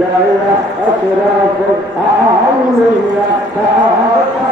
يا أشرف الأولياء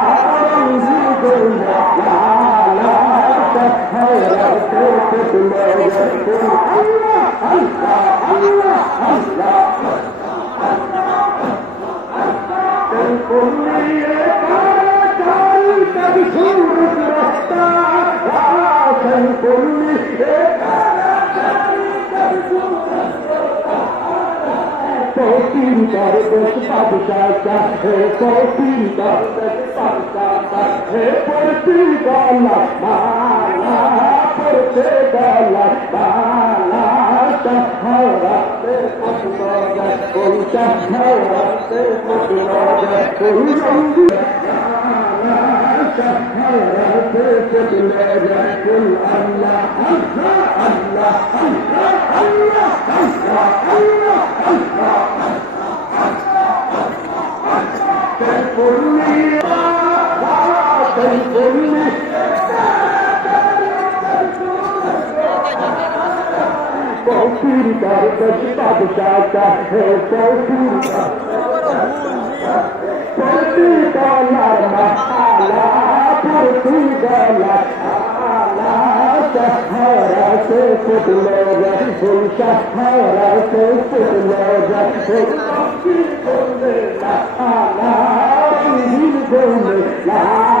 Pintar dek padishata hai, par pintar dek padishata hai, par pintar la la la. Şahara, he potloga, ol şahara, he potloga, تشير دار تشبع بشاكا توفير توفير دولار محالا توفير دولار سهارا سے خود لوگ ان سہارا سے خود لوگ آلا ہی گل لا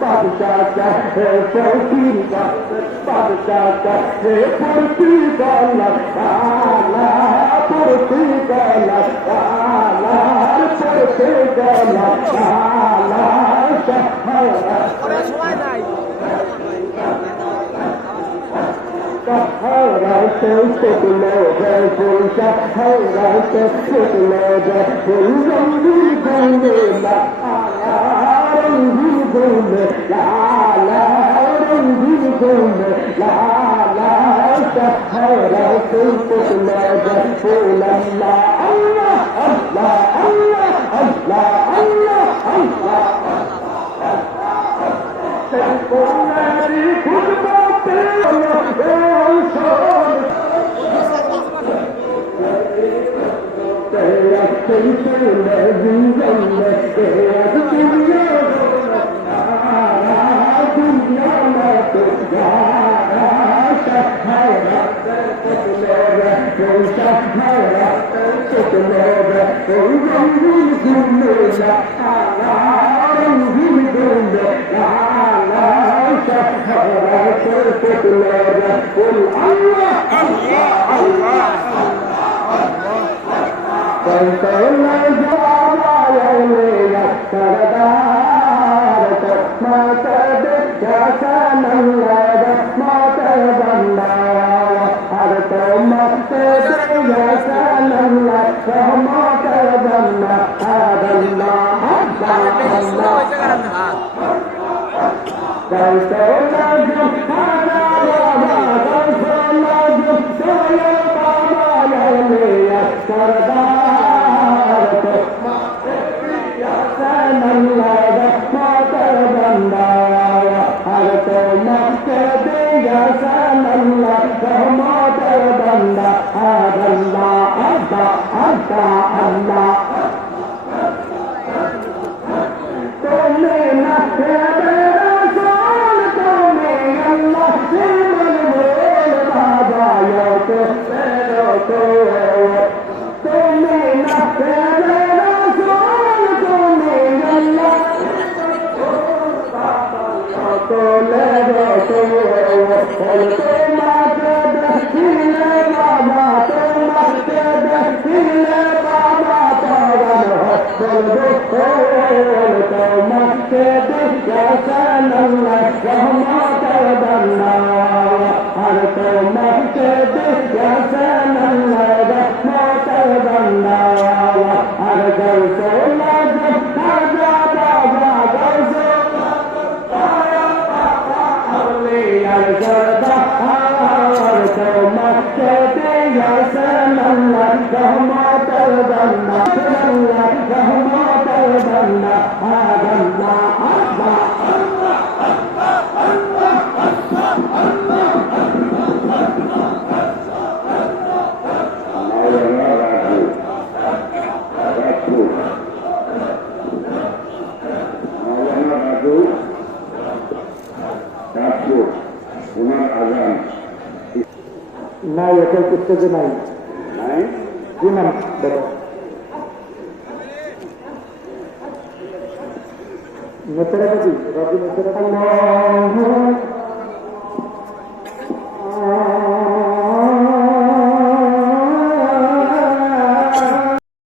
বাদশাহ কাছে পরকির বাদশাহ কাছে পরকির গলা আলা পরকির গলা আলা পরকির গলা আলা ওরা সময় নাই Hey, لا لا رنگی گل لا لا شهرت تطلب فل الله الله الله الله الله الله تنقلني خدمتي تیرا سلسل زندگی تیرا دنیا ভাড়া ছোট লগা ওই রঙিন গুন্ডা রঙিন গুন্ডা ভাড়া ছোট লগা ওই আল্লাহ আল্লাহ আল্লাহ আল্লাহ Thank you. وذكروا القوم كدر وكان الله নাই এটাই করতেছে নাই। জি ম্যাম দেখো। নেতারা কাজী রবি নেতারা